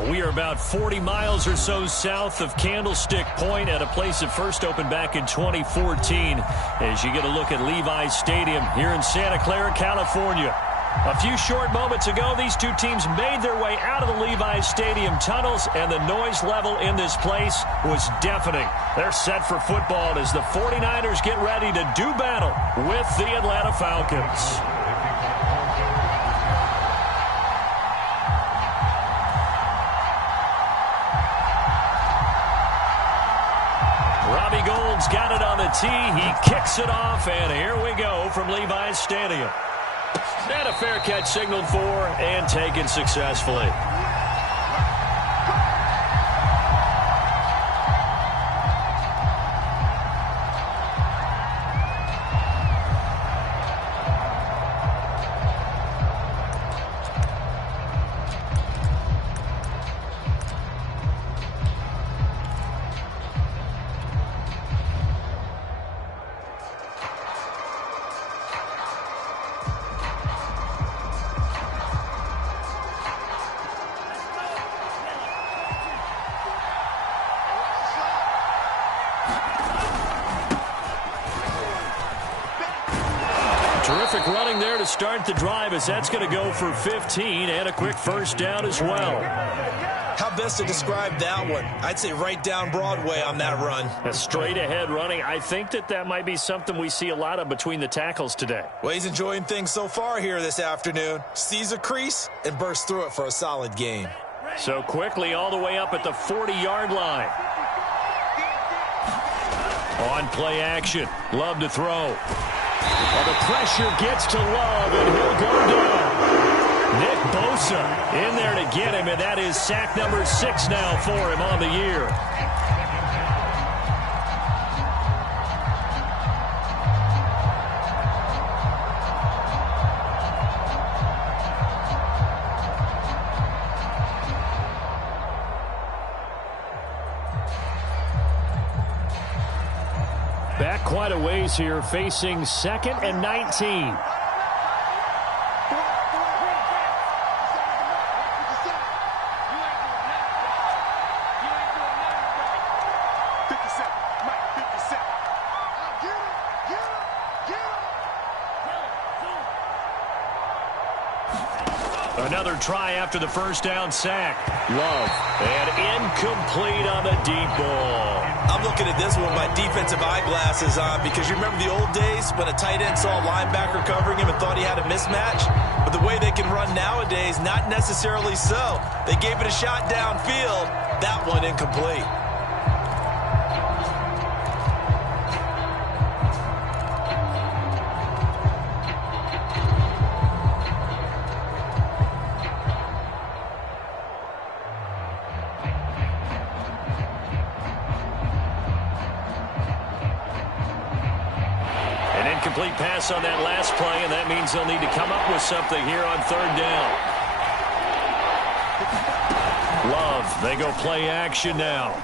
We are about 40 miles or so south of Candlestick Point at a place that first opened back in 2014 as you get a look at Levi's Stadium here in Santa Clara, California. A few short moments ago, these two teams made their way out of the Levi's Stadium tunnels, and the noise level in this place was deafening. They're set for football as the 49ers get ready to do battle with the Atlanta Falcons. Gold's got it on the tee. He kicks it off, and here we go from Levi's Stadium. And a fair catch signaled for and taken successfully. Terrific running there to start the drive as that's going to go for 15 and a quick first down as well. How best to describe that one? I'd say right down Broadway on that run. A straight ahead running. I think that might be something we see a lot of between the tackles today. Well, he's enjoying things so far here this afternoon. Sees a crease and bursts through it for a solid gain. So quickly all the way up at the 40-yard line. On play action. Love to throw. Well, the pressure gets to Love, and he'll go down. Nick Bosa in there to get him, and that is sack number 6 now for him on the year. Back quite a ways here, facing 2nd and 19. Another try after the first down sack. Love, and incomplete on the deep ball. I'm looking at this one with my defensive eyeglasses on because you remember the old days when a tight end saw a linebacker covering him and thought he had a mismatch? But the way they can run nowadays, not necessarily so. They gave it a shot downfield. That one incomplete. Complete pass on that last play, and that means they'll need to come up with something here on 3rd down. Love, they go play action now.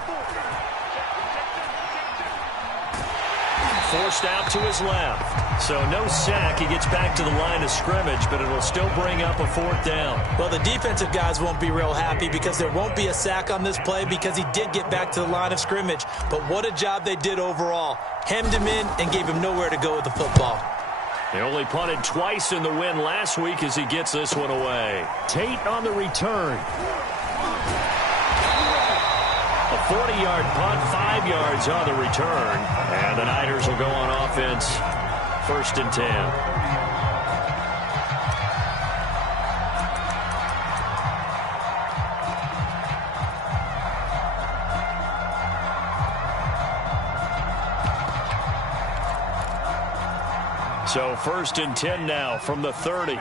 Forced out to his left. So no sack. He gets back to the line of scrimmage, but it'll still bring up a 4th down. Well, the defensive guys won't be real happy because there won't be a sack on this play because he did get back to the line of scrimmage. But what a job they did overall. Hemmed him in and gave him nowhere to go with the football. They only punted twice in the win last week as he gets this one away. Tate on the return. A 40-yard punt, 5 yards on the return. And the Niners will go on offense, 1st and 10. So 1st and 10 now from the 30.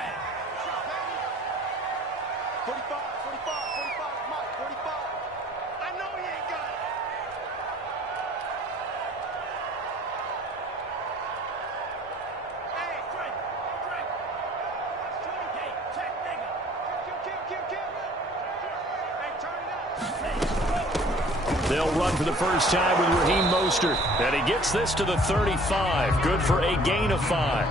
They'll run for the first time with Raheem Mostert. And he gets this to the 35. Good for a gain of 5.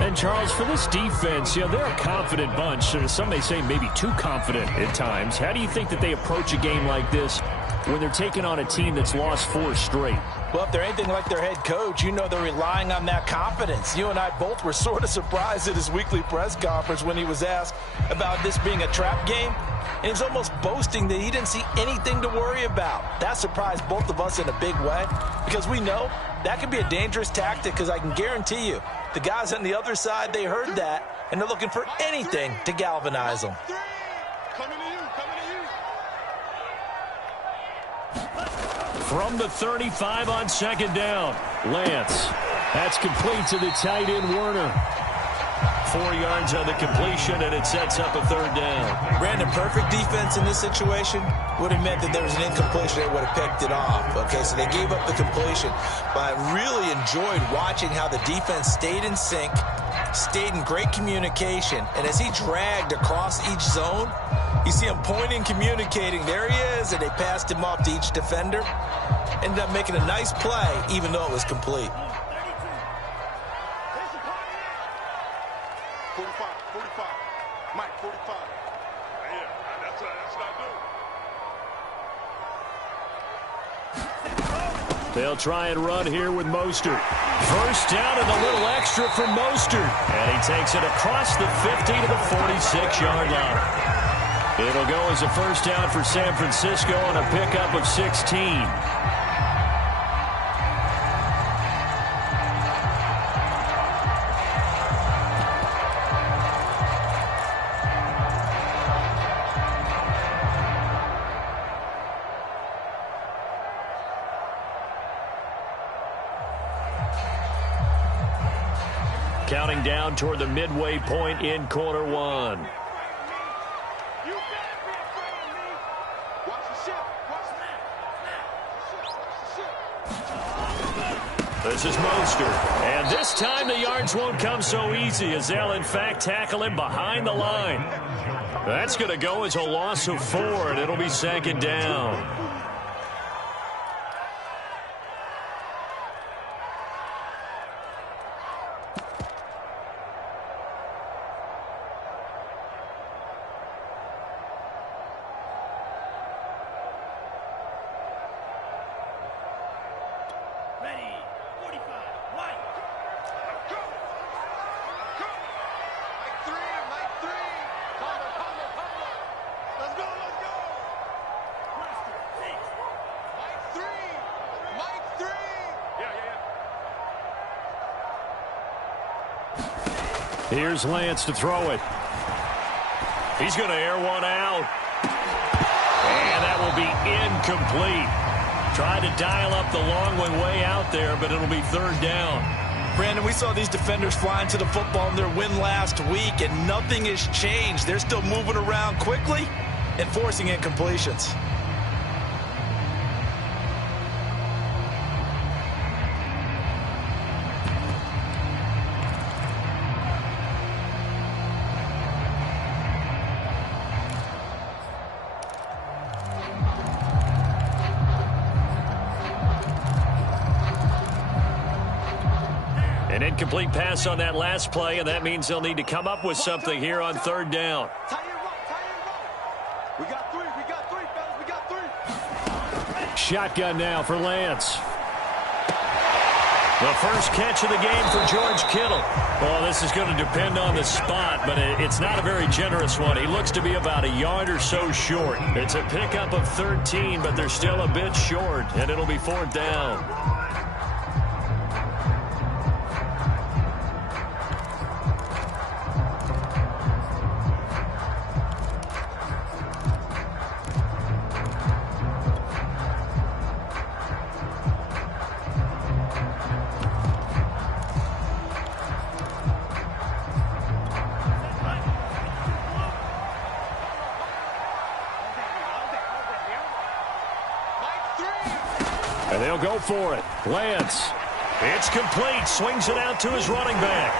And, Charles, for this defense, they're a confident bunch. Some may say maybe too confident at times. How do you think that they approach a game like this when they're taking on a team that's lost 4 straight? Well, if they're anything like their head coach, they're relying on that confidence. You and I both were sort of surprised at his weekly press conference when he was asked about this being a trap game. And he was almost boasting that he didn't see anything to worry about. That surprised both of us in a big way because we know that could be a dangerous tactic because I can guarantee you the guys on the other side, they heard that, and they're looking for anything to galvanize them. From the 35 on 2nd down, Lance. That's complete to the tight end, Werner. 4 yards on the completion, and it sets up a 3rd down. Brandon, perfect defense in this situation would have meant that there was an incompletion. They would have picked it off. Okay, so they gave up the completion. But I really enjoyed watching how the defense stayed in sync, stayed in great communication, and as he dragged across each zone, you see him pointing, communicating. There he is, and they passed him off to each defender. Ended up making a nice play, even though it was complete. 45. Mike, 45. Yeah, that's what I do. They'll try and run here with Mostert. First down and a little extra for Mostert. And he takes it across the 50 to the 46-yard line. It'll go as a first down for San Francisco on a pickup of 16. Counting down toward the midway point in quarter 1. This is Mostert. And this time the yards won't come so easy as they'll, in fact, tackle him behind the line. That's going to go as a loss of 4, and it'll be 2nd down. Here's Lance to throw it. He's going to air one out. And that will be incomplete. Tried to dial up the long one way out there, but it'll be 3rd down. Brandon, we saw these defenders flying to the football in their win last week, and nothing has changed. They're still moving around quickly and forcing incompletions. An incomplete pass on that last play, and that means they'll need to come up with something here on 3rd down. We got three, fellas, we got 3. Shotgun now for Lance. The first catch of the game for George Kittle. Well, this is going to depend on the spot, but it's not a very generous one. He looks to be about a yard or so short. It's a pickup of 13, but they're still a bit short, and it'll be 4th down. And they'll go for it. Lance. It's complete. Swings it out to his running back.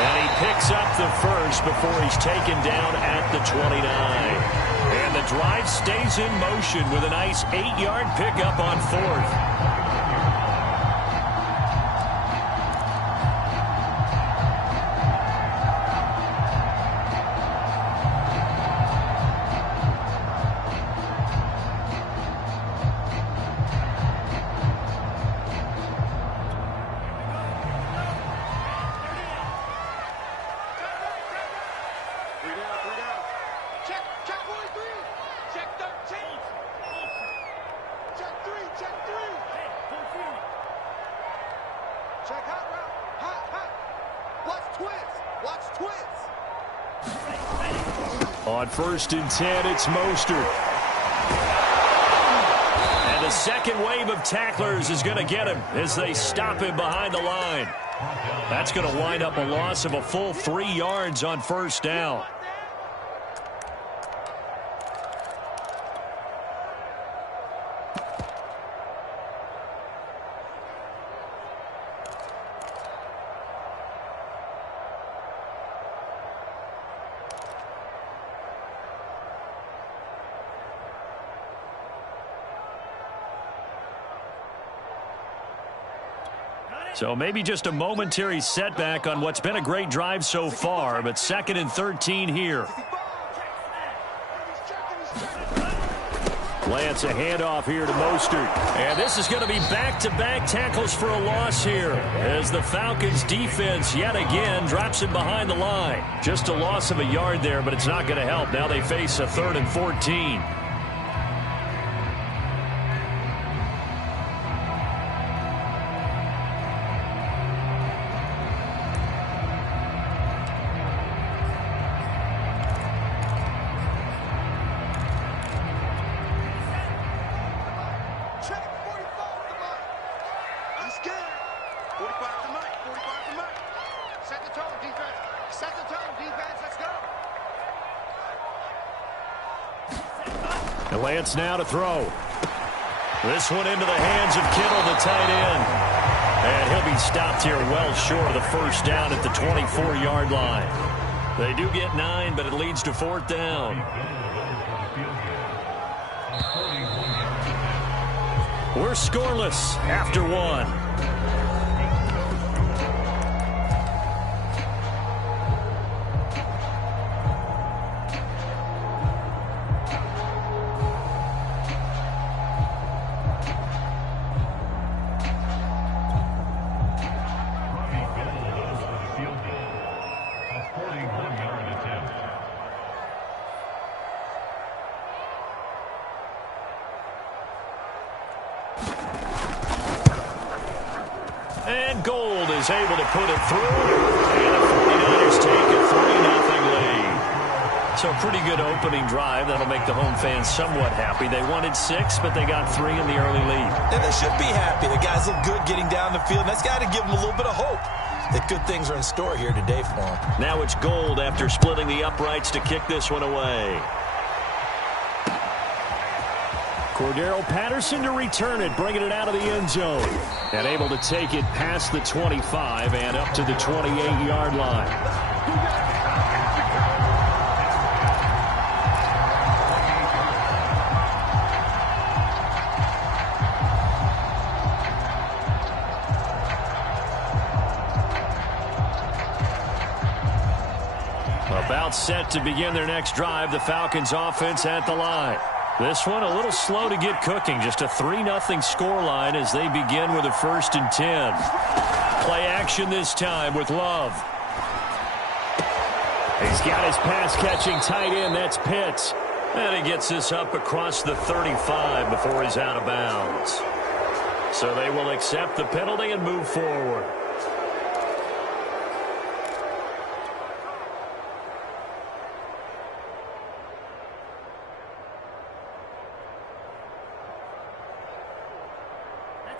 And he picks up the first before he's taken down at the 29. And the drive stays in motion with a nice 8-yard pickup on 4th. On 1st and 10, it's Mostert. And the second wave of tacklers is going to get him as they stop him behind the line. That's going to wind up a loss of a full 3 yards on 1st down. So maybe just a momentary setback on what's been a great drive so far, but 2nd and 13 here. Lance, a handoff here to Mostert. And this is going to be back-to-back tackles for a loss here as the Falcons defense yet again drops him behind the line. Just a loss of a yard there, but it's not going to help. Now they face a 3rd and 14. Lance now to throw. This one into the hands of Kittle, the tight end. And he'll be stopped here well short of the 1st down at the 24-yard line. They do get 9, but it leads to 4th down. We're scoreless after 1. And Gold is able to put it through. And the 49ers take a 3-0 lead. So pretty good opening drive. That'll make the home fans somewhat happy. They wanted 6, but they got 3 in the early lead. And they should be happy. The guys look good getting down the field. And that's got to give them a little bit of hope that good things are in store here today for them. Now it's Gold after splitting the uprights to kick this one away. Cordero Patterson to return it, bringing it out of the end zone. And able to take it past the 25 and up to the 28-yard line. About set to begin their next drive, the Falcons offense at the line. This one a little slow to get cooking. Just a 3-0 scoreline as they begin with a 1st and 10. Play action this time with Love. He's got his pass-catching tight end. That's Pitts. And he gets this up across the 35 before he's out of bounds. So they will accept the penalty and move forward.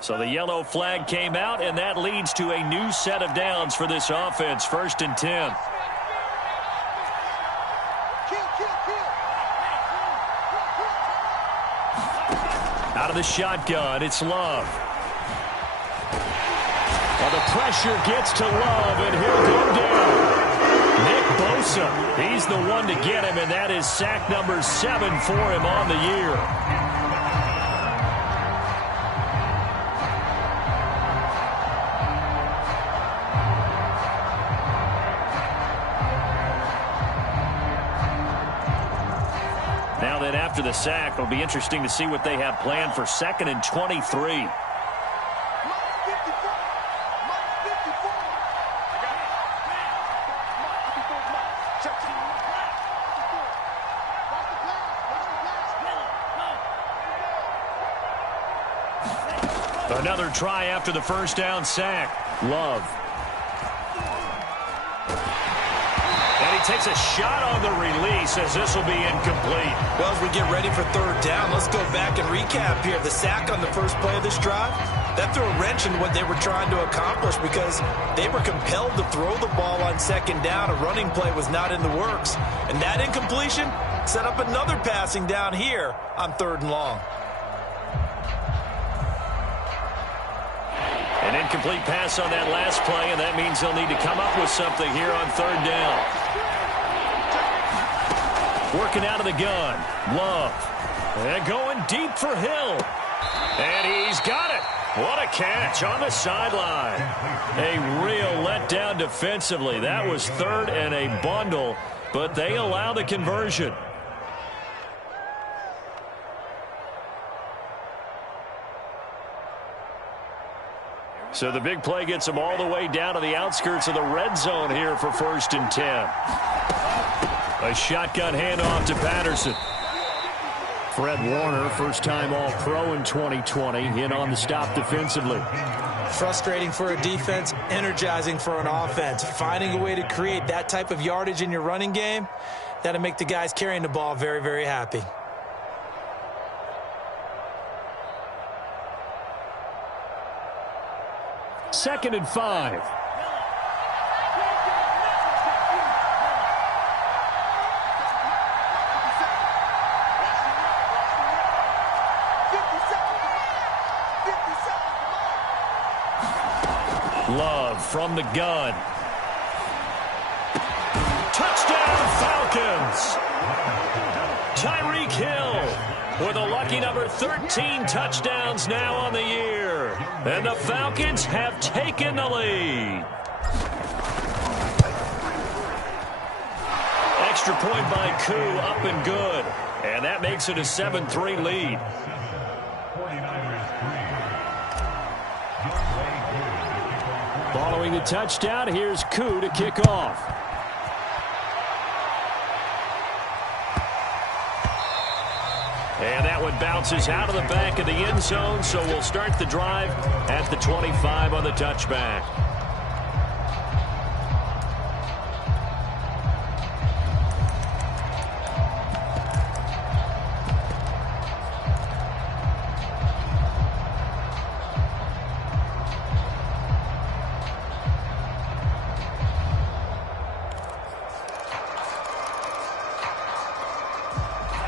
So the yellow flag came out, and that leads to a new set of downs for this offense. 1st and 10. Out of the shotgun, it's Love. Well, the pressure gets to Love, and he'll go down. Nick Bosa, he's the one to get him, and that is sack number 7 for him on the year. After the sack, it'll be interesting to see what they have planned for 2nd and 23. Another try after the 1st down sack. Love. And he takes a shot on the release as this will be incomplete. Well, as we get ready for third down, let's go back and recap here. The sack on the first play of this drive, that threw a wrench in what they were trying to accomplish because they were compelled to throw the ball on second down. A running play was not in the works. And that incompletion set up another passing down here on third and long. An incomplete pass on that last play, and that means they'll need to come up with something here on third down. Working out of the gun. Love. And going deep for Hill. And he's got it. What a catch on the sideline. A real letdown defensively. That was third and a bundle, but they allow the conversion. So the big play gets them all the way down to the outskirts of the red zone here for 1st and 10. A shotgun handoff to Patterson. Fred Warner, first-time All-Pro in 2020, in on the stop defensively. Frustrating for a defense, energizing for an offense. Finding a way to create that type of yardage in your running game, that'll make the guys carrying the ball very, very happy. Second and 5. Love from the gun. Touchdown, Falcons! Tyreek Hill with a lucky number 13 touchdowns now on the year. And the Falcons have taken the lead. Extra point by Koo, up and good. And that makes it a 7-3 lead. Following the touchdown, here's Koo to kick off. And that one bounces out of the back of the end zone, so we'll start the drive at the 25 on the touchback.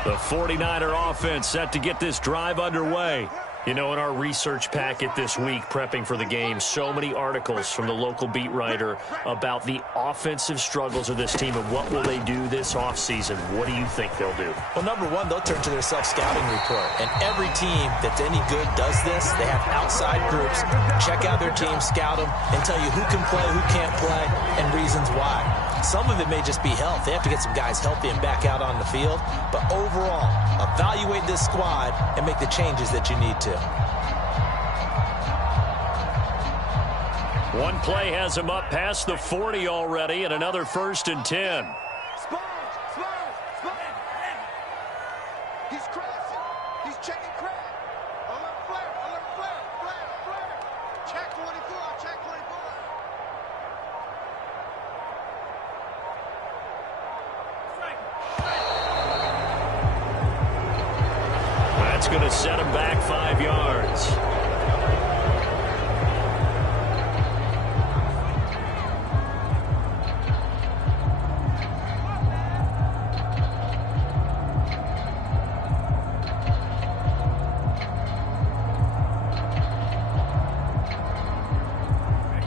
The 49er offense set to get this drive underway. You know, in our research packet this week, prepping for the game, so many articles from the local beat writer about the offensive struggles of this team and what will they do this offseason. What do you think they'll do? Well, number one, they'll turn to their self-scouting report. And every team that's any good does this. They have outside groups, check out their team, scout them, and tell you who can play, who can't play, and reasons why. Some of it may just be health. They have to get some guys healthy and back out on the field. But overall, evaluate this squad and make the changes that you need to. One play has him up past the 40 already, and another 1st and 10. Sponge! He's crossing. He's checking crack. Alert flare. Check 24. That's going to set him back 5 yards.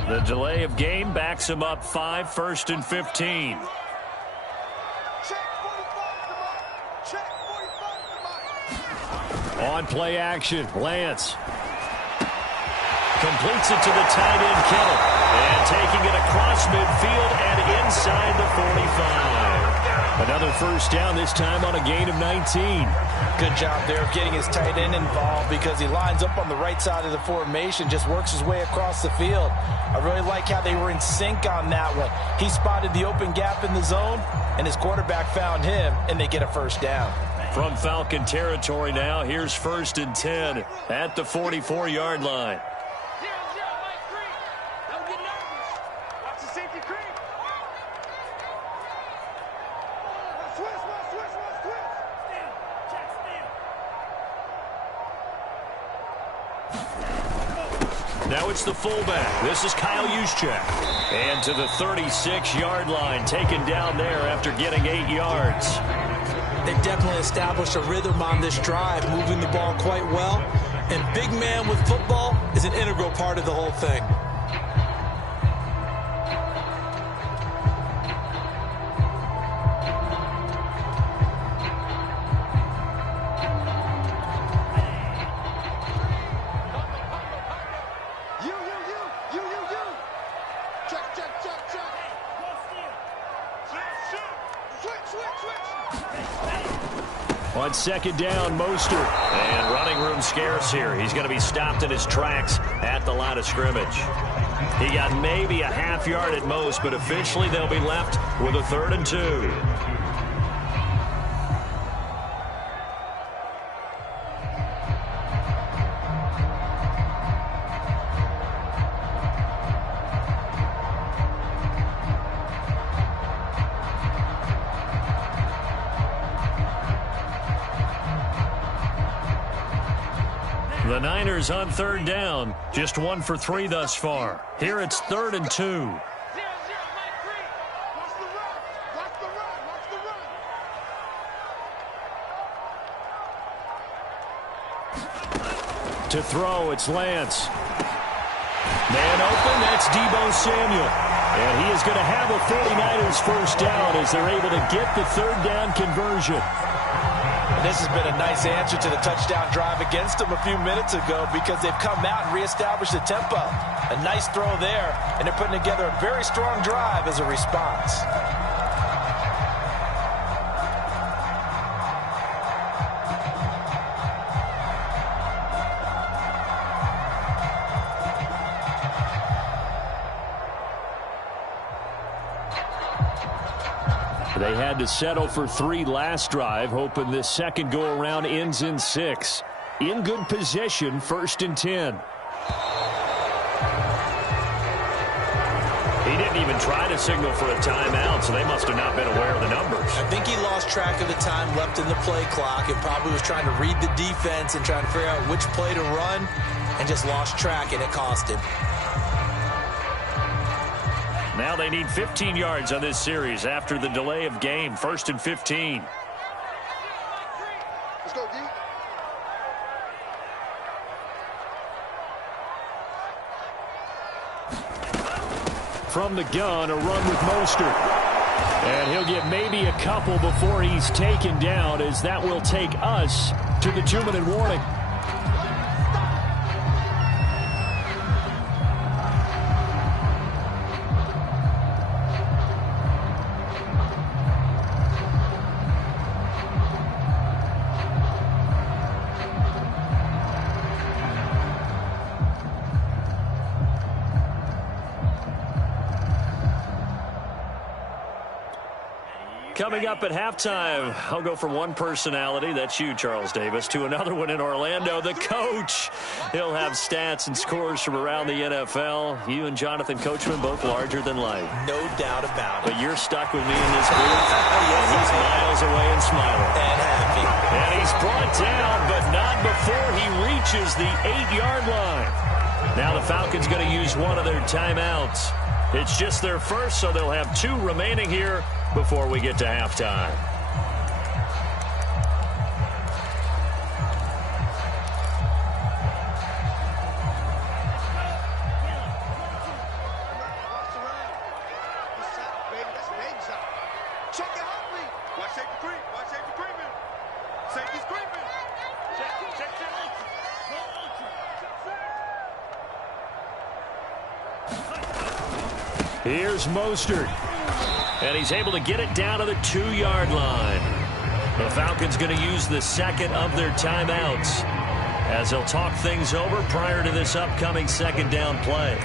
The delay of game backs him up 5, 1st and 15. On play action, Lance completes it to the tight end, Kittle, and taking it across midfield and inside the 45. Another first down, this time on a gain of 19. Good job there of getting his tight end involved because he lines up on the right side of the formation, just works his way across the field. I really like how they were in sync on that one. He spotted the open gap in the zone, and his quarterback found him, and they get a first down. From Falcon territory now, here's 1st and 10 at the 44-yard line. 0-0, Mike Green. Don't get nervous. Watch the safety creep. Now it's the fullback. This is Kyle Juszczyk. And to the 36-yard line, taken down there after getting 8 yards. They definitely established a rhythm on this drive, moving the ball quite well. And big man with football is an integral part of the whole thing. On second down, Mostert. And running room scarce here. He's going to be stopped in his tracks at the line of scrimmage. He got maybe a half yard at most, but officially they'll be left with a 3rd and 2. The Niners on 3rd down, just 1 for 3 thus far. Here it's 3rd and 2. To throw, it's Lance. Man open, that's Deebo Samuel. And he is going to have a 49ers first down as they're able to get the 3rd down conversion. This has been a nice answer to the touchdown drive against them a few minutes ago because they've come out and reestablished the tempo. A nice throw there, and they're putting together a very strong drive as a response. They had to settle for 3 last drive, hoping this second go-around ends in 6. In good position, 1st and 10. He didn't even try to signal for a timeout, so they must have not been aware of the numbers. I think he lost track of the time left in the play clock and probably was trying to read the defense and trying to figure out which play to run and just lost track, and it cost him. Now they need 15 yards on this series after the delay of game. 1st and 15. Let's go, D. From the gun, a run with Mostert. And he'll get maybe a couple before he's taken down, as that will take us to the 2-minute warning. Coming up at halftime, I'll go from one personality, that's you, Charles Davis, to another one in Orlando, the coach. He'll have stats and scores from around the NFL. You and Jonathan Coachman, both larger than life. No doubt about it. But you're stuck with me in this booth. Yes, he's miles away and smiling. And happy. And he's brought down, but not before he reaches the 8-yard line. Now the Falcons going to use one of their timeouts. It's just their first, so they'll have 2 remaining here before we get to halftime. Check it out, Lee. Watch safety creep. Watch safety creeping. Safety's creeping. Check. Here's Mostert. And he's able to get it down to the 2-yard line. The Falcons going to use the second of their timeouts as they'll talk things over prior to this upcoming second down play.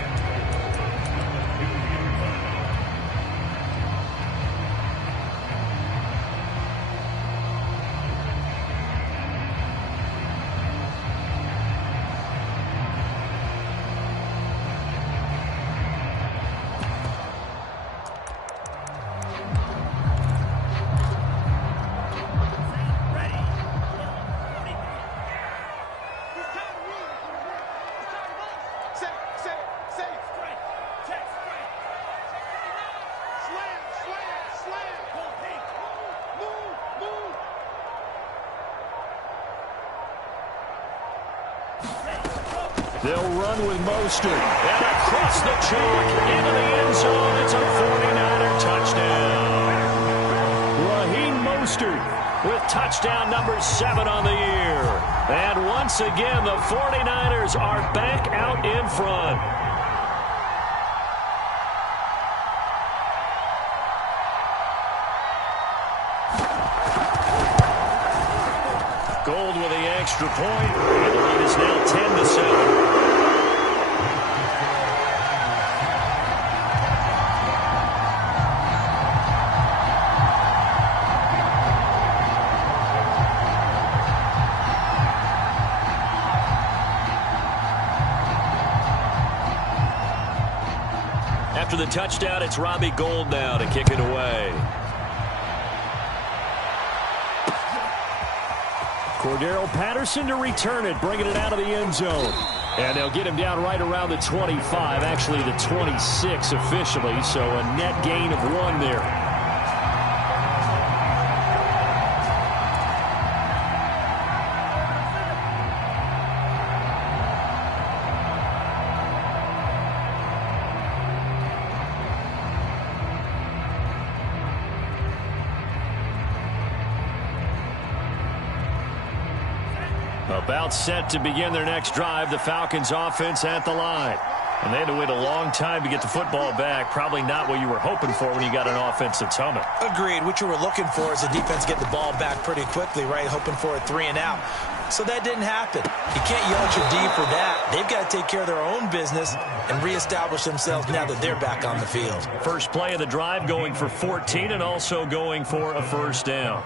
They'll run with Mostert. And across the chalk into the end zone. It's a 49er touchdown. Raheem Mostert with touchdown number 7 on the year. And once again, the 49ers are back out in front. Gold with the extra point. And the lead is now 10-7. After the touchdown, it's Robbie Gould now to kick it away. Cordero Patterson to return it, bringing it out of the end zone. And they'll get him down right around the 25, actually the 26 officially, so a net gain of 1 there. About set to begin their next drive, the Falcons offense at the line. And they had to wait a long time to get the football back. Probably not what you were hoping for when you got an offense that's humming. Agreed. What you were looking for is the defense get the ball back pretty quickly, right? Hoping for a 3 and out. So that didn't happen. You can't yell at your D for that. They've got to take care of their own business and reestablish themselves now that they're back on the field. First play of the drive going for 14 and also going for a first down.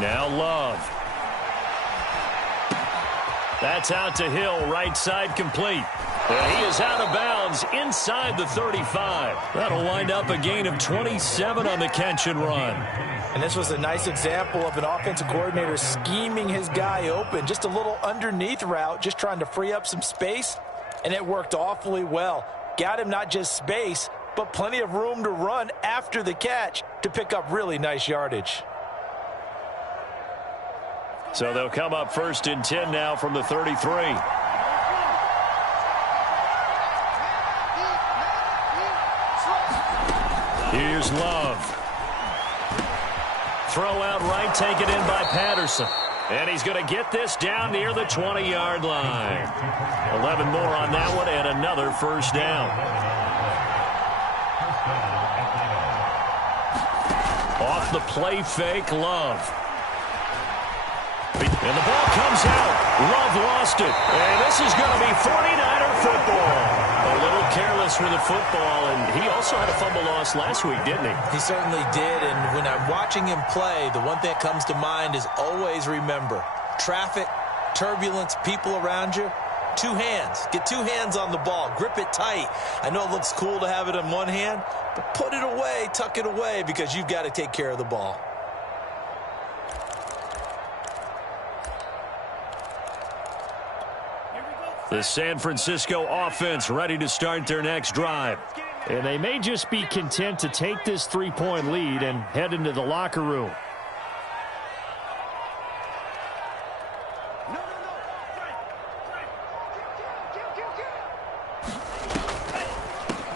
Now Love. That's out to Hill, right side complete. And he is out of bounds inside the 35. That'll wind up a gain of 27 on the catch and run. And this was a nice example of an offensive coordinator scheming his guy open. Just a little underneath route, just trying to free up some space, and it worked awfully well. Got him not just space, but plenty of room to run after the catch to pick up really nice yardage. So they'll come up 1st and 10 now from the 33. Here's Love. Throw out right, take it in by Patterson. And he's going to get this down near the 20-yard line. 11 more on that one and another first down. Off the play fake, Love. And the ball comes out. Love lost it. And this is going to be 49er football. A little careless with the football, and he also had a fumble loss last week, didn't he? He certainly did, and when I'm watching him play, the one thing that comes to mind is always remember, traffic, turbulence, people around you, 2 hands. Get 2 hands on the ball. Grip it tight. I know it looks cool to have it in one hand, but put it away, tuck it away, because you've got to take care of the ball. The San Francisco offense ready to start their next drive. And they may just be content to take this 3-point lead and head into the locker room.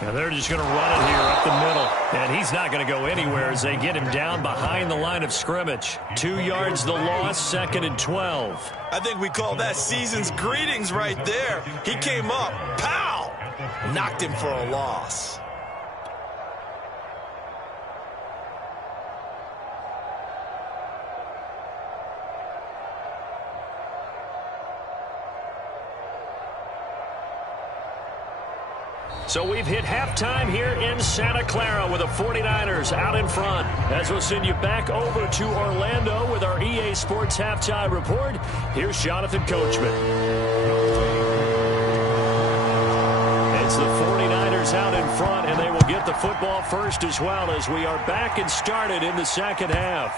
And they're just going to run it here up the middle. And he's not going to go anywhere as they get him down behind the line of scrimmage. 2 yards the loss, 2nd and 12. I think we call that season's greetings right there. He came up, pow! Knocked him for a loss. So we've hit halftime here in Santa Clara with the 49ers out in front. As we'll send you back over to Orlando with our EA Sports Halftime Report, here's Jonathan Coachman. is out in front, and they will get the football first as well as we are back and started in the second half.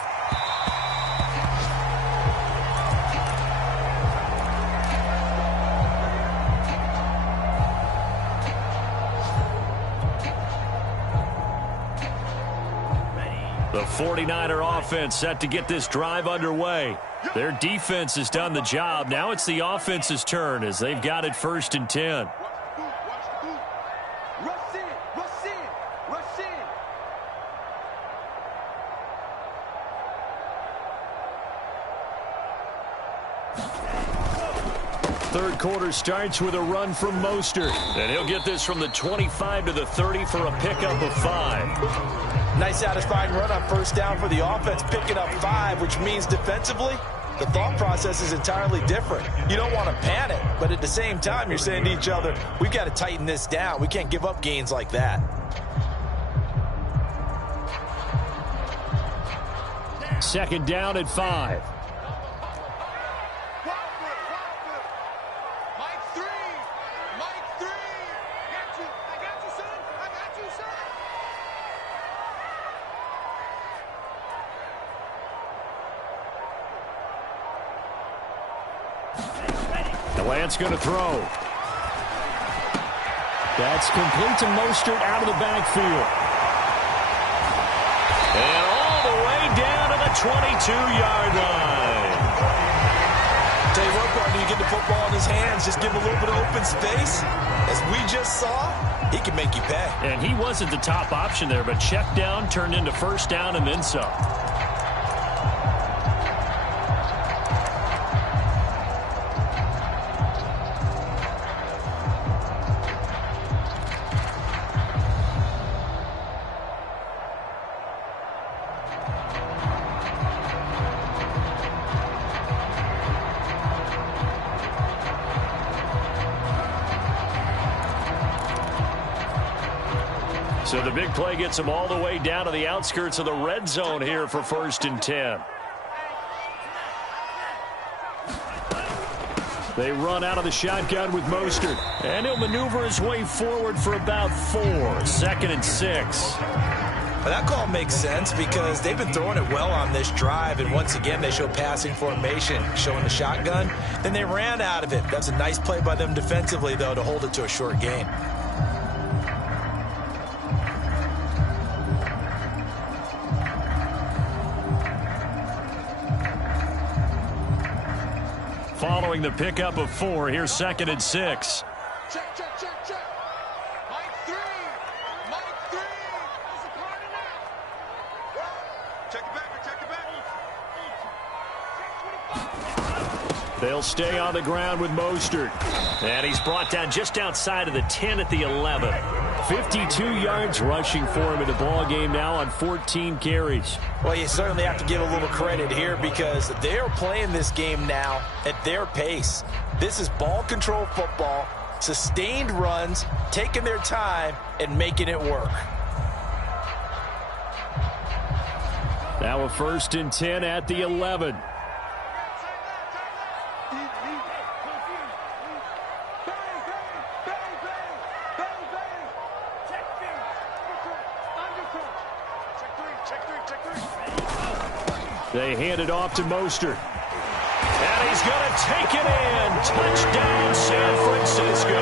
The 49er offense set to get this drive underway. Their defense has done the job. Now it's the offense's turn as they've got it 1st and 10. Third quarter starts with a run from Mostert. And he'll get this from the 25 to the 30 for a pickup of 5. Nice satisfying run on 1st down for the offense, picking up 5, which means defensively, the thought process is entirely different. You don't want to panic, but at the same time, you're saying to each other, we've got to tighten this down. We can't give up gains like that. Second down at 5. Lance going to throw. That's complete to Mostert out of the backfield. And all the way down to the 22-yard line. Tell you what, partner, you get the football in his hands, just give him a little bit of open space. As we just saw, he can make you pay. And he wasn't the top option there, but check down turned into 1st down and then some. So the big play gets them all the way down to the outskirts of the red zone here for 1st and 10. They run out of the shotgun with Mostert. And he'll maneuver his way forward for about 4. 2nd and 6. Well, that call makes sense because they've been throwing it well on this drive. And once again, they show passing formation, showing the shotgun. Then they ran out of it. That's a nice play by them defensively, though, to hold it to a short gain. Following the pickup of 4, here's 2nd and 6. Check, check, check, check. Mike 3. Mike 3. There's a party now. Check it back. Check it back. They'll stay on the ground with Mostert. And he's brought down just outside of the 10 at the 11. 52 yards rushing for him in the ball game now on 14 carries. Well, you certainly have to give a little credit here because they're playing this game now at their pace. This is ball control football, sustained runs, taking their time, and making it work. Now a 1st and 10 at the 11. They hand it off to Mostert. And he's going to take it in. Touchdown, San Francisco.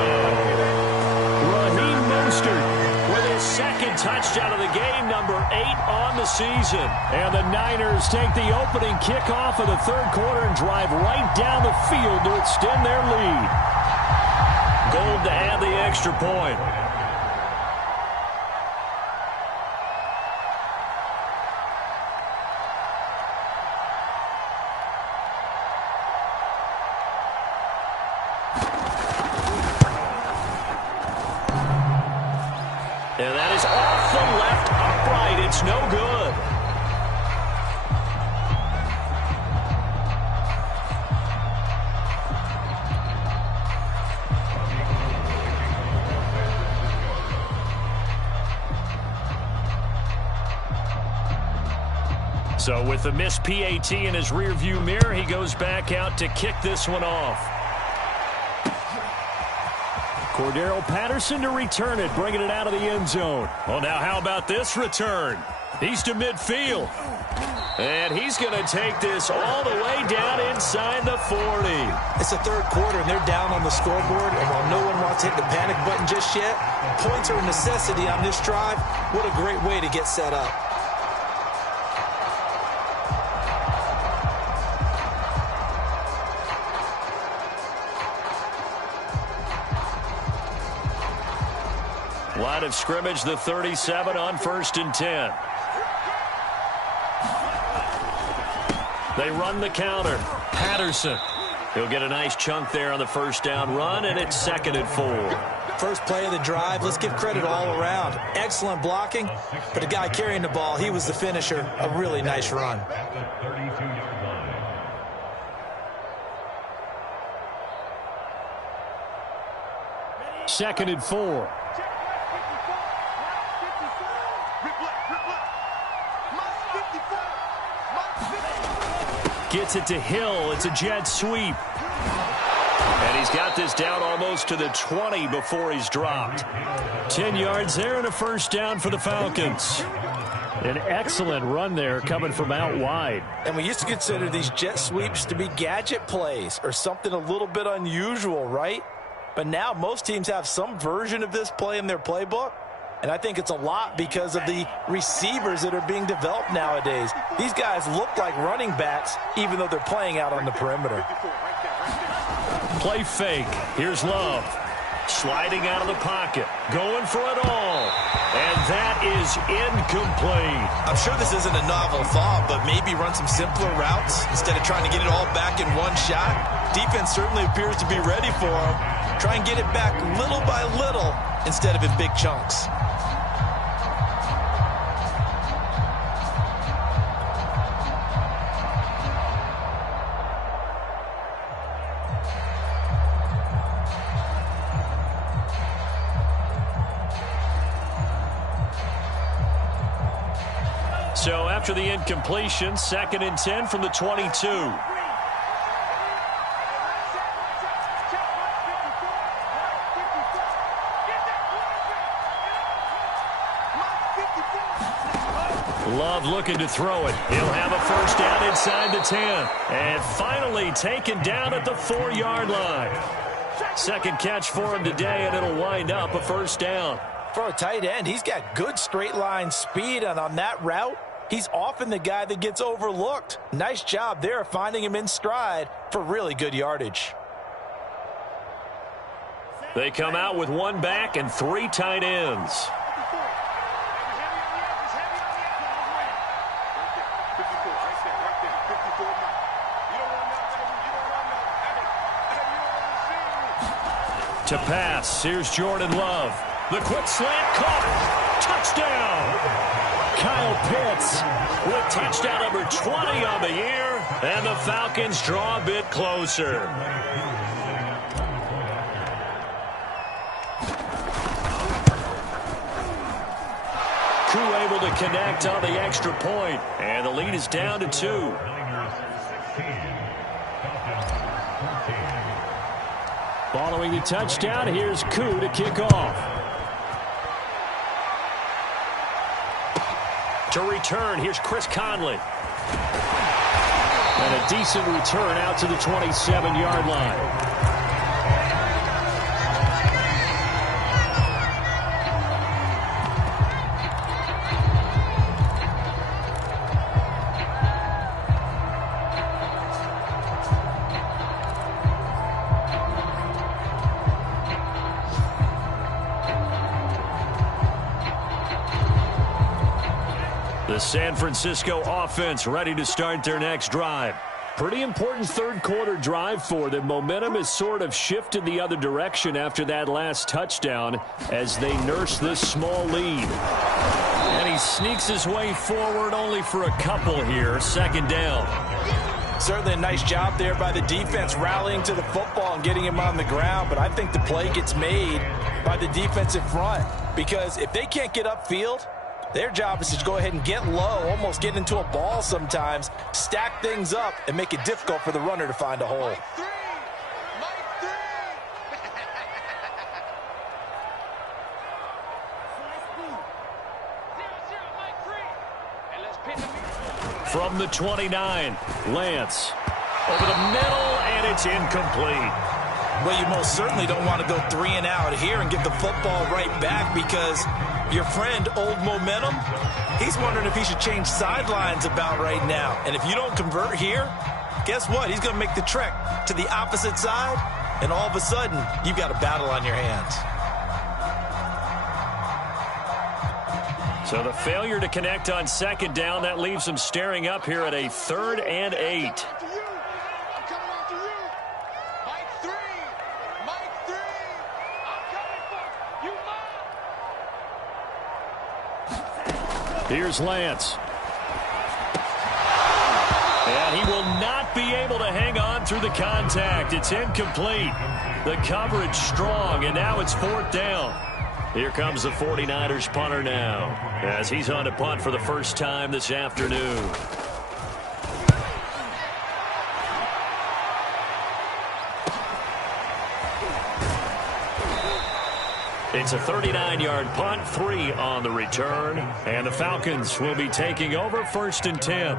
Raheem Mostert with his 2nd touchdown of the game, number 8 on the season. And the Niners take the opening kickoff of the 3rd quarter and drive right down the field to extend their lead. Gold to add the extra point. And that is off the left upright. It's no good. So with the missed PAT in his rearview mirror, he goes back out to kick this one off. Cordero Patterson to return it, bringing it out of the end zone. Well, now how about this return? He's to midfield. And he's going to take this all the way down inside the 40. It's the third quarter, and they're down on the scoreboard. And while no one wants to hit the panic button just yet, points are a necessity on this drive. What a great way to get set up. Line of scrimmage, the 37 on 1st and 10. They run the counter. Patterson. He'll get a nice chunk there on the first down run, and it's 2nd and 4. First play of the drive, let's give credit all around. Excellent blocking, but the guy carrying the ball, he was the finisher. A really nice run. Second and 4. Gets it to Hill. It's a jet sweep. And he's got this down almost to the 20 before he's dropped. 10 yards there and a first down for the Falcons. An excellent run there coming from out wide. And we used to consider these jet sweeps to be gadget plays or something a little bit unusual, right? But now most teams have some version of this play in their playbook. And I think it's a lot because of the receivers that are being developed nowadays. These guys look like running backs, even though they're playing out on the perimeter. Play fake. Here's Love. Sliding out of the pocket. Going for it all. And that is incomplete. I'm sure this isn't a novel thought, but maybe run some simpler routes instead of trying to get it all back in one shot. Defense certainly appears to be ready for him. Try and get it back little by little instead of in big chunks. So after the incompletion, 2nd and 10 from the 22. Love looking to throw it. He'll have a first down inside the 10. And finally taken down at the 4-yard line. Second catch for him today, and it'll wind up a first down. For a tight end, he's got good straight line speed, and on that route, he's often the guy that gets overlooked. Nice job there finding him in stride for really good yardage. They come out with one back and 3 tight ends. To pass, here's Jordan Love. The quick slant caught. Touchdown. Kyle Pitts with touchdown number 20 on the year. And the Falcons draw a bit closer. Koo able to connect on the extra point. And the lead is down to 2. Following the touchdown, here's Koo to kick off. To return, here's Chris Conley. And a decent return out to the 27-yard line. The San Francisco offense ready to start their next drive. Pretty important third quarter drive for them. Momentum has sort of shifted the other direction after that last touchdown as they nurse this small lead. And he sneaks his way forward only for a couple here. 2nd down. Certainly a nice job there by the defense rallying to the football and getting him on the ground, but I think the play gets made by the defensive front because if they can't get upfield, their job is to go ahead and get low, almost get into a ball sometimes, stack things up, and make it difficult for the runner to find a hole. From the 29, Lance. Over the middle, and it's incomplete. Well, you most certainly don't want to go 3 and out here and get the football right back because your friend, Old Momentum, he's wondering if he should change sidelines about right now. And if you don't convert here, guess what? He's going to make the trek to the opposite side, and all of a sudden, you've got a battle on your hands. So the failure to connect on second down, that leaves them staring up here at a 3rd and 8. Here's Lance. And he will not be able to hang on through the contact. It's incomplete. The coverage strong, and now it's 4th down. Here comes the 49ers punter now, as he's on to punt for the first time this afternoon. It's a 39-yard punt, 3 on the return, and the Falcons will be taking over 1st and 10.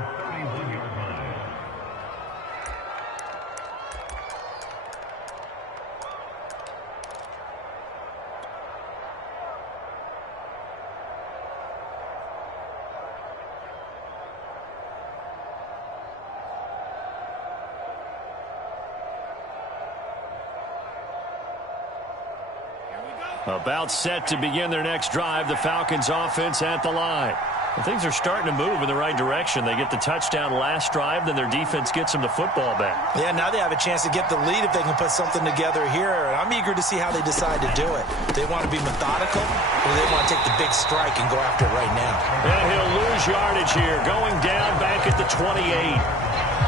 About set to begin their next drive, the Falcons offense at the line. And things are starting to move in the right direction. They get the touchdown last drive, then their defense gets them the football back. Yeah, now they have a chance to get the lead if they can put something together here. And I'm eager to see how they decide to do it. They want to be methodical, or they want to take the big strike and go after it right now. And he'll lose yardage here, going down back at the 28.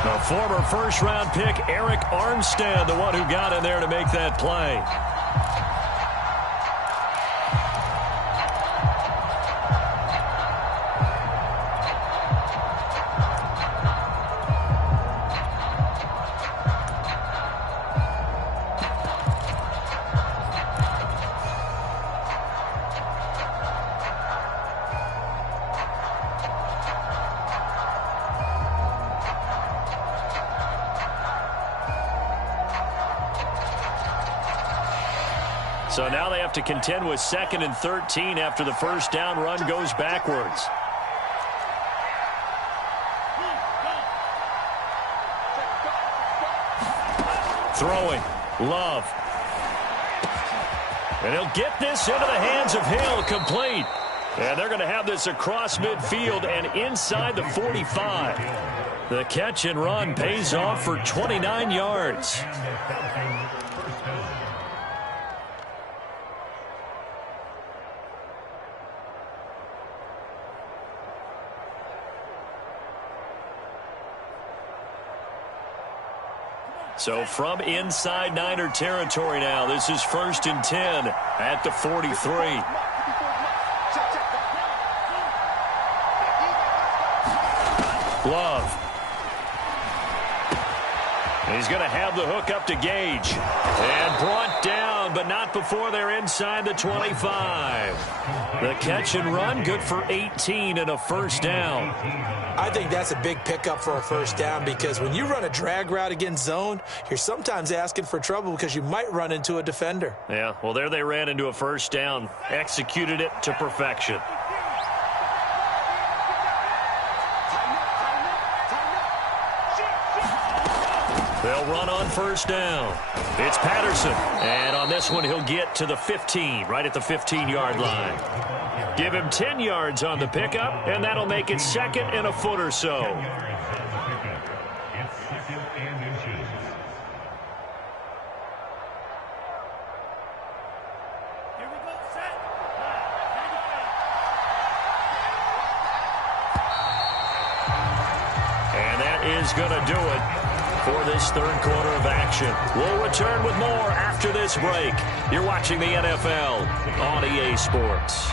The former first-round pick, Eric Armstead, the one who got in there to make that play. So now they have to contend with 2nd and 13 after the first down run goes backwards. Throwing. Love. And he'll get this into the hands of Hill, complete. And they're going to have this across midfield and inside the 45. The catch and run pays off for 29 yards. So from inside Niner territory now, this is 1st and 10 at the 43. Love. And he's going to have the hook up to Gage. And brought down, but not before they're inside the 25. The catch and run, good for 18 and a first down. I think that's a big pickup for a first down because when you run a drag route against zone, you're sometimes asking for trouble because you might run into a defender. Yeah, well, there they ran into a first down, executed it to perfection. They'll run on first down. It's Patterson. And on this one, he'll get to the 15, right at the 15-yard line. Give him 10 yards on the pickup, and that'll make it 2nd and a foot or so. And that is going to do it for this third quarter of action. We'll return with more after this break. You're watching the NFL on EA Sports.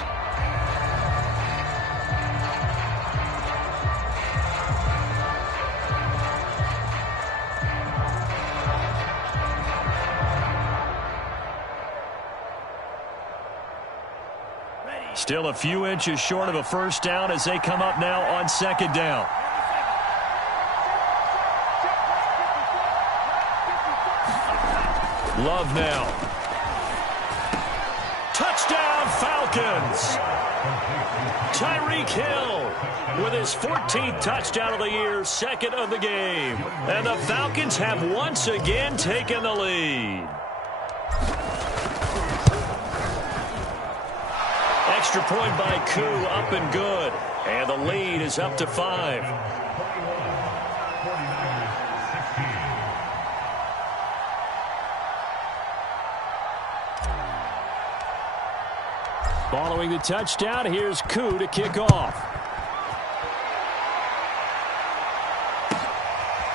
Ready. Still a few inches short of a first down as they come up now on second down. Love now. Touchdown, Falcons. Tyreek Hill with his 14th touchdown of the year, second of the game. And the Falcons have once again taken the lead. Extra point by Koo, up and good. And the lead is up to 5. Following the touchdown, here's Koo to kick off.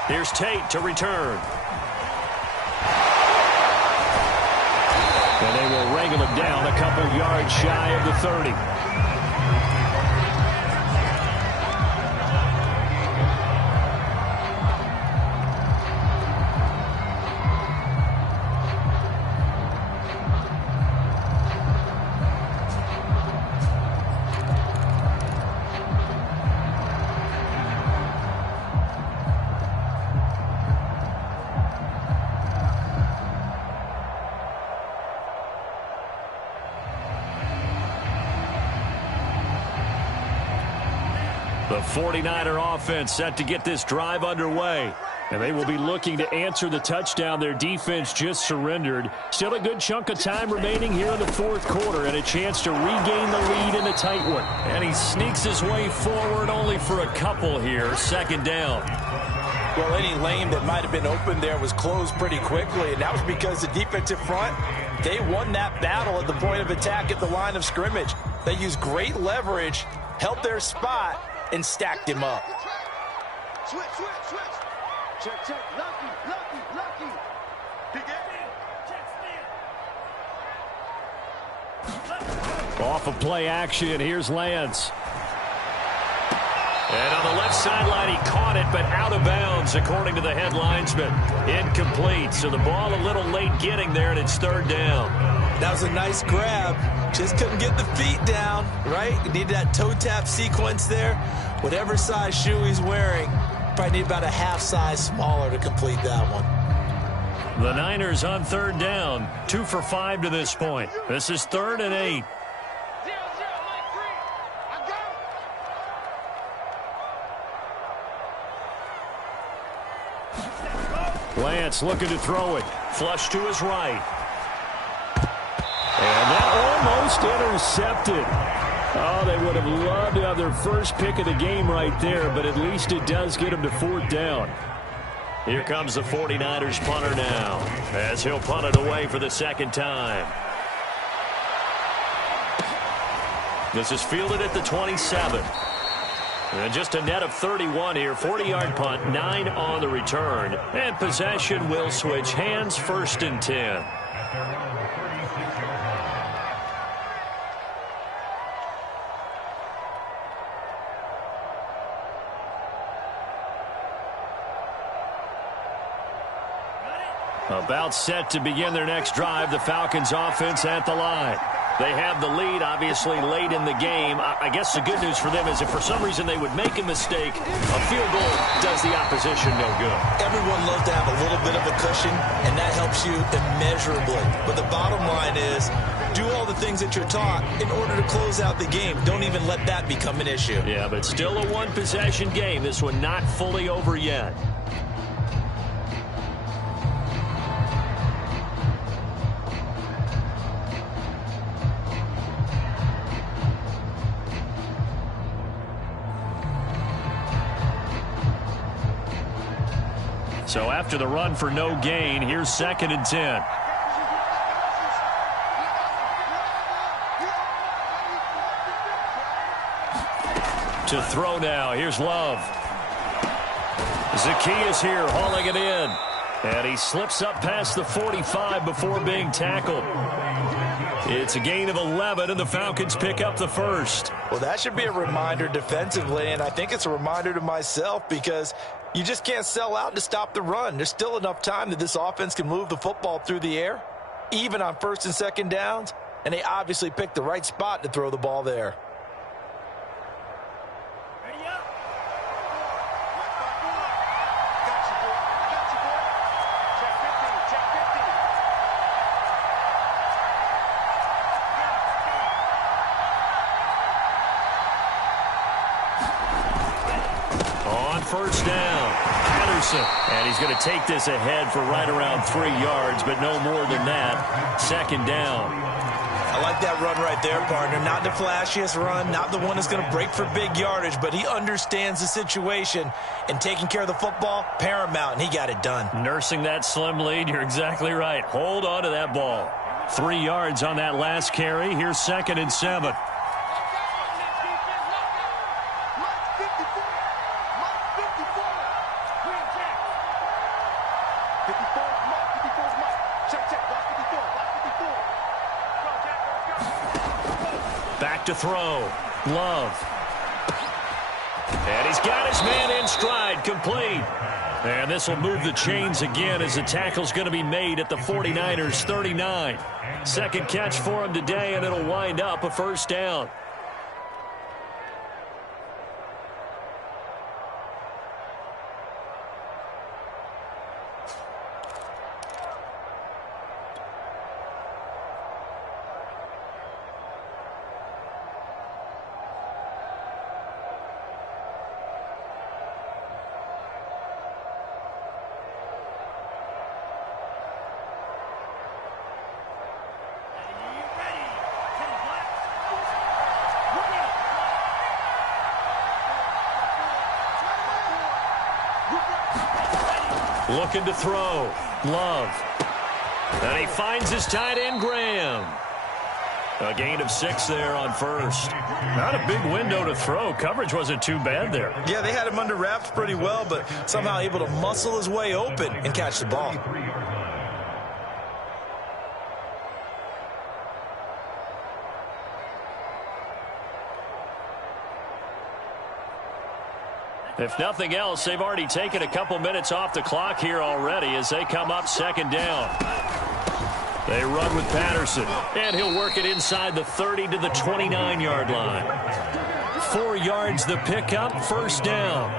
Here's Tate to return. And they will wrangle him down a couple yards shy of the 30. The 49er offense set to get this drive underway. And they will be looking to answer the touchdown their defense just surrendered. Still a good chunk of time remaining here in the fourth quarter and a chance to regain the lead in a tight one. And he sneaks his way forward only for a couple here. Second down. Well, any lane that might have been open there was closed pretty quickly, and that was because the defensive front, they won that battle at the point of attack at the line of scrimmage. They used great leverage, held their spot, and stacked him up. Switch. Check. Lucky. Big Off of play action, here's Lance. And on the left sideline, he caught it, but out of bounds, according to the head linesman. Incomplete, so the ball a little late getting there, and it's third down. That was a nice grab. Just couldn't get the feet down, right? You need that toe tap sequence there. Whatever size shoe he's wearing, probably need about a half size smaller to complete that one. The Niners on third down, 2 for 5 to this point. This is 3rd and 8. Lance looking to throw it. Flush to his right. And that almost intercepted. Oh, they would have loved to have their first pick of the game right there, but at least it does get them to fourth down. Here comes the 49ers punter now, as he'll punt it away for the second time. This is fielded at the 27. And just a net of 31 here. 40-yard punt, 9 on the return. And possession will switch hands, 1st and 10. About set to begin their next drive, the Falcons offense at the line. They have the lead, obviously, late in the game. I guess the good news for them is if for some reason they would make a mistake, a field goal does the opposition no good. Everyone loves to have a little bit of a cushion, and that helps you immeasurably. But the bottom line is, do all the things that you're taught in order to close out the game. Don't even let that become an issue. Yeah, but still a one-possession game. This one not fully over yet. So after the run for no gain, here's 2nd and 10. To throw now, here's Love. Zacchaeus here hauling it in. And he slips up past the 45 before being tackled. It's a gain of 11, and the Falcons pick up the first. Well, that should be a reminder defensively, and I think it's a reminder to myself because you just can't sell out to stop the run. There's still enough time that this offense can move the football through the air, even on 1st and 2nd downs. And they obviously picked the right spot to throw the ball there. Ready up. Got you, boy. Check 15. Check 15. On first down, Patterson. And he's going to take this ahead for right around 3 yards, but no more than that. Second down. I like that run right there, partner. Not the flashiest run, not the one that's going to break for big yardage, but he understands the situation, and taking care of the football, paramount, and he got it done. Nursing that slim lead, you're exactly right. Hold on to that ball. 3 yards on that last carry. Here's 2nd and 7. Back to throw. Love. And he's got his man in stride, complete. And this will move the chains again as the tackle's going to be made at the 49ers 39. Second catch for him today, and it'll wind up a first down. Looking to throw. Love. And he finds his tight end, Graham. A gain of 6 there on first. Not a big window to throw. Coverage wasn't too bad there. Yeah, they had him under wraps pretty well, but somehow able to muscle his way open and catch the ball. If nothing else, they've already taken a couple minutes off the clock here already as they come up second down. They run with Patterson, and he'll work it inside the 30 to the 29-yard line. 4 yards the pickup, first down.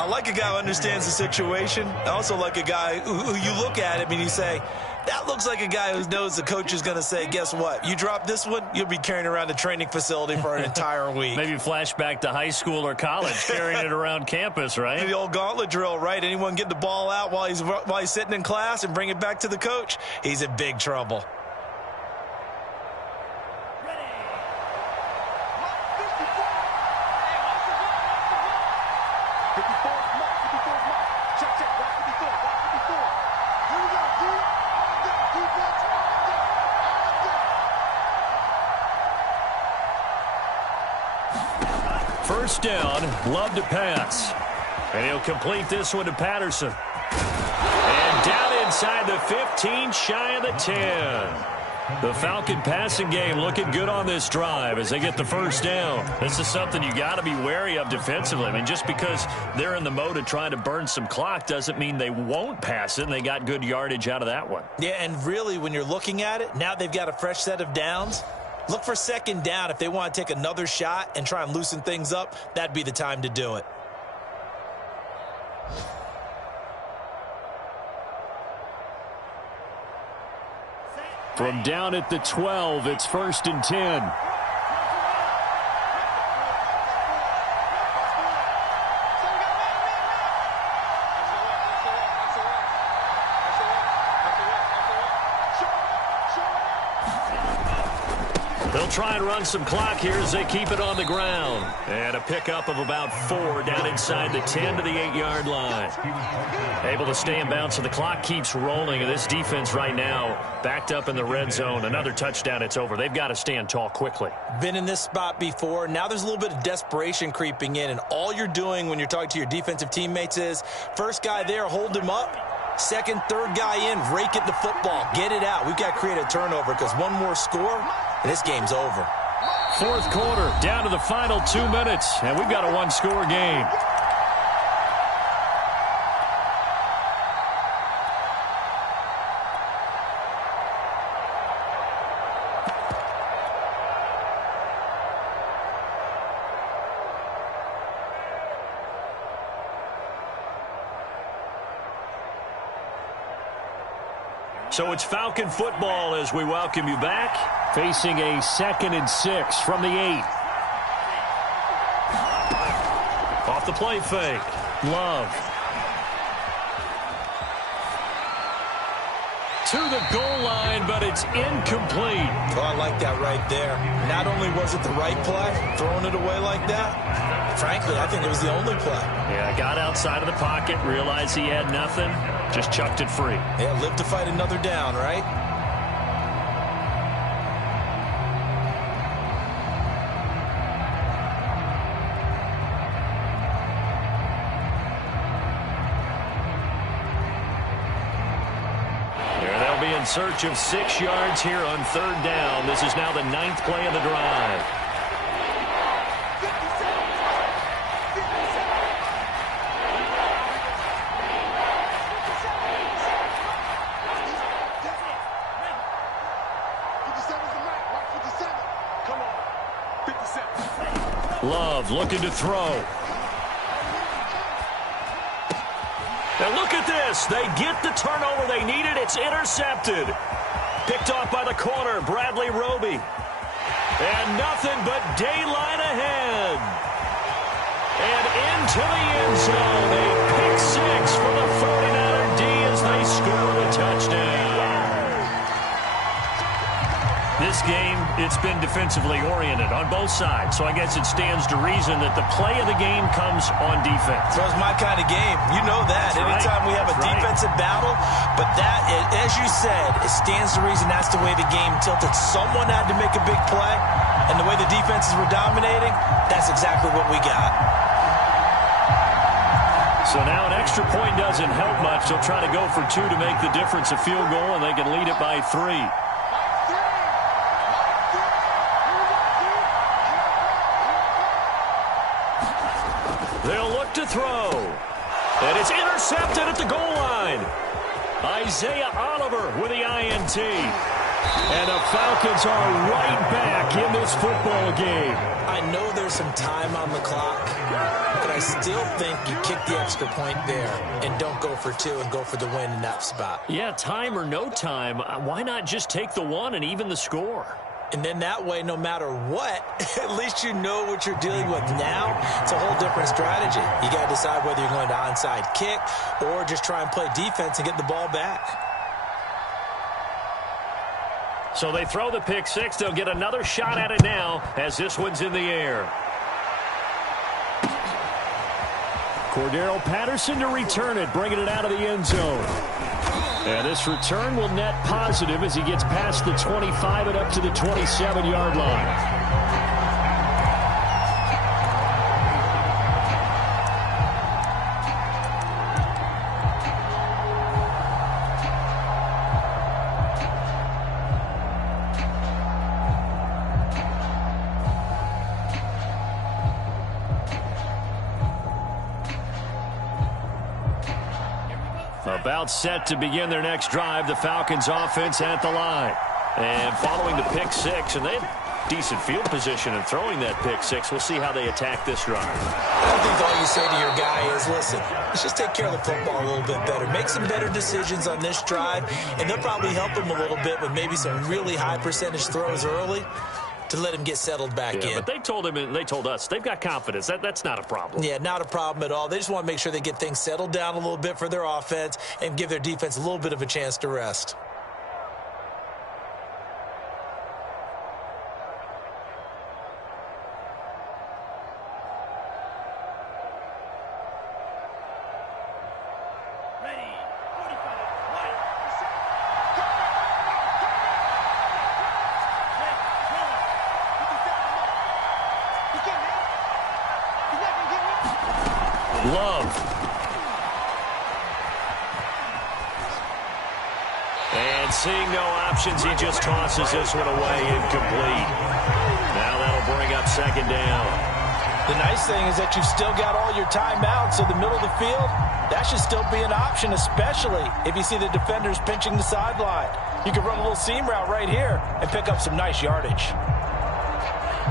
I like a guy who understands the situation. I also like a guy who you look at him and you say, that looks like a guy who knows the coach is going to say, guess what? You drop this one, you'll be carrying around the training facility for an entire week. Maybe flashback to high school or college, carrying it around campus, right? The old gauntlet drill, right? Anyone get the ball out while he's sitting in class and bring it back to the coach, he's in big trouble. First down, Love to pass. And he'll complete this one to Patterson. And down inside the 15, shy of the 10. The Falcon passing game looking good on this drive as they get the first down. This is something you got to be wary of defensively. I mean, just because they're in the mode of trying to burn some clock doesn't mean they won't pass it, and they got good yardage out of that one. Yeah, and really, when you're looking at it, now they've got a fresh set of downs. Look for second down. If they want to take another shot and try and loosen things up, that'd be the time to do it. From down at the 12, it's 1st and 10. They'll try and run some clock here as they keep it on the ground. And a pickup of about 4 down inside the 10 to the 8-yard line. Able to stay in bounds, so the clock keeps rolling. And this defense right now backed up in the red zone. Another touchdown, it's over. They've got to stand tall quickly. Been in this spot before. Now there's a little bit of desperation creeping in. And all you're doing when you're talking to your defensive teammates is, first guy there, hold him up. Second, third guy in, rake it the football. Get it out. We've got to create a turnover because one more score, and this game's over. Fourth quarter, down to the final 2 minutes, and we've got a one-score game. So it's Falcon football as we welcome you back. Facing a 2nd and 6 from the 8. Off the play fake. Love. To the goal line, but it's incomplete. Oh, I like that right there. Not only was it the right play, throwing it away like that, frankly, I think it was the only play. Yeah, got outside of the pocket, realized he had nothing, just chucked it free. Yeah, live to fight another down, right? In search of 6 yards here on 3rd down. This is now the 9th play of the drive. Love looking to throw. And look at this. They get the turnover they needed. It's intercepted. Picked off by the corner, Bradley Roby. And nothing but daylight ahead. And into the end zone. A pick 6 for the 49er D as they score the touchdown. This game, it's been defensively oriented on both sides, so I guess it stands to reason that the play of the game comes on defense. So it's my kind of game. You know that. That's Anytime right. we have a defensive battle, but that, as you said, it stands to reason that's the way the game tilted. Someone had to make a big play, and the way the defenses were dominating, that's exactly what we got. So now an extra point doesn't help much. They'll try to go for 2 to make the difference a field goal, and they can lead it by 3. They'll look to throw. And it's intercepted at the goal line. Isaiah Oliver with the INT. And the Falcons are right back in this football game. I know there's some time on the clock, but I still think you kick the extra point there and don't go for 2 and go for the win in that spot. Yeah, time or no time, why not just take the 1 and even the score? And then that way, no matter what, at least you know what you're dealing with now. It's a whole different strategy. You got to decide whether you're going to onside kick or just try and play defense and get the ball back. So they throw the pick 6. They'll get another shot at it now as this one's in the air. Cordero Patterson to return it, bringing it out of the end zone. And this return will net positive as he gets past the 25 and up to the 27-yard line. About set to begin their next drive, the Falcons offense at the line. And following the pick 6, and they have decent field position in throwing that pick 6. We'll see how they attack this drive. I think all you say to your guy is, listen, let's just take care of the football a little bit better. Make some better decisions on this drive, and they'll probably help him a little bit with maybe some really high percentage throws early to let him get settled back in. But they told him and they told us they've got confidence. That's not a problem. Yeah, not a problem at all. They just want to make sure they get things settled down a little bit for their offense and give their defense a little bit of a chance to rest. Love. And seeing no options, he just tosses this one away, incomplete. Now that'll bring up 2nd down. The nice thing is that you've still got all your timeouts, so the middle of the field, that should still be an option, especially if you see the defenders pinching the sideline. You can run a little seam route right here and pick up some nice yardage.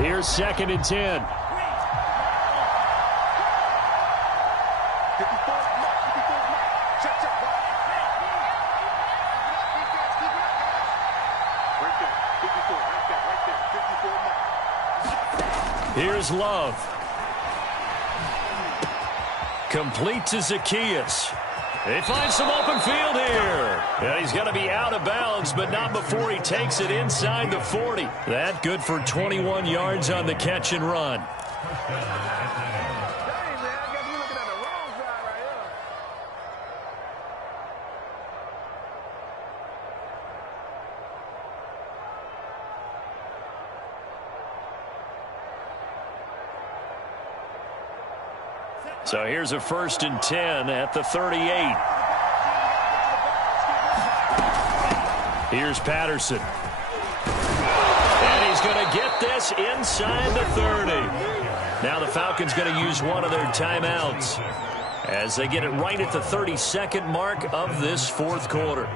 Here's 2nd and 10. Here's Love. Complete to Zacchaeus. They find some open field here. And he's going to be out of bounds, but not before he takes it inside the 40. That good for 21 yards on the catch and run. So here's a 1st and 10 at the 38. Here's Patterson. And he's going to get this inside the 30. Now the Falcons going to use one of their timeouts as they get it right at the 32nd mark of this 4th quarter.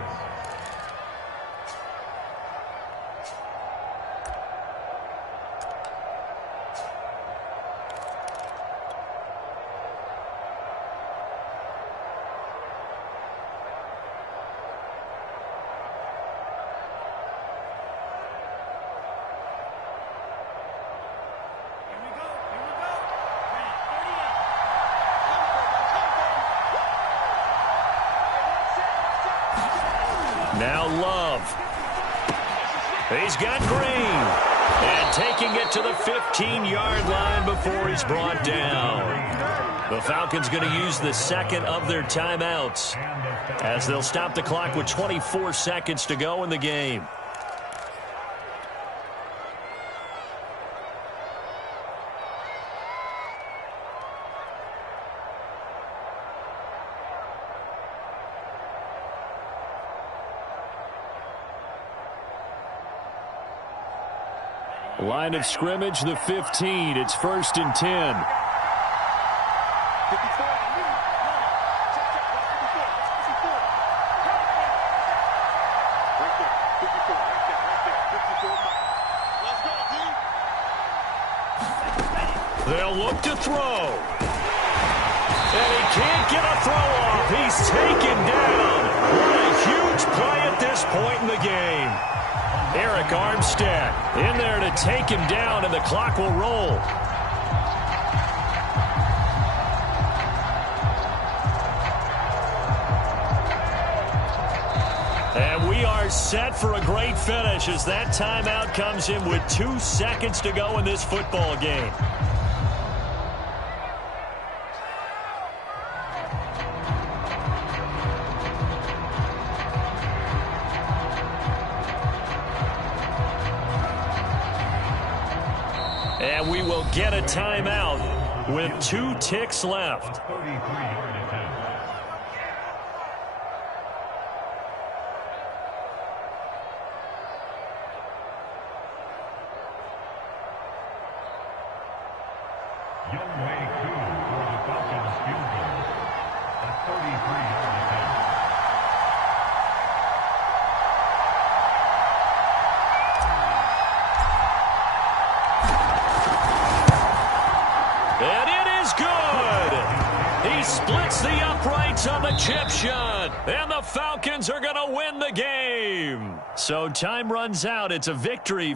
Now Love. He's got Green. And taking it to the 15-yard line before he's brought down. The Falcons going to use the 2nd of their timeouts as they'll stop the clock with 24 seconds to go in the game. Line of scrimmage, the 15. It's 1st and 10. They'll look to throw. And he can't get a throw off. He's taken down. What a huge play at this point in the game. Eric Armstead in there to take him down, and the clock will roll. And we are set for a great finish as that timeout comes in with 2 seconds to go in this football game. And we will get a timeout with 2 ticks left. Youngway 2 for the Falcons field goal. At 33-yard attempt. And it is good. He splits the uprights on the chip shot. And the Falcons are going to win the game. So time runs out. It's a victory